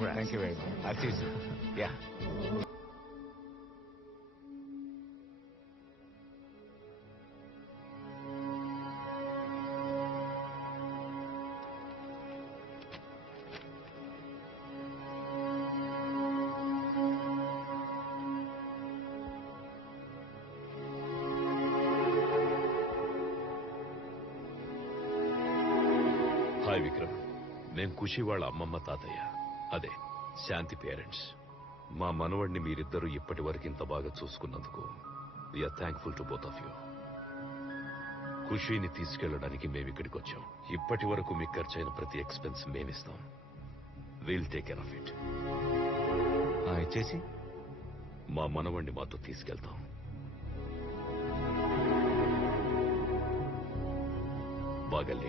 Thank you very much. I'll see you soon. Yeah. Hi Vikram, మేం ఖుషి వాళ్ళ అమ్మమ్మ తాతయ్య, అదే శాంతి పేరెంట్స్. మా మనవడిని మీరిద్దరూ ఇప్పటి వరకు ఇంత బాగా చూసుకున్నందుకు we're thankful to both of you. ఖుషీని తీసుకెళ్లడానికి మేమిక్కడికి వచ్చాం. ఇప్పటి వరకు మీకు ఖర్చైన ప్రతి ఎక్స్పెన్స్ మేమిస్తాం. Will take care of it. ఇచ్చేసి మా మనవడిని మాతో తీసుకెళ్తాం. బాగా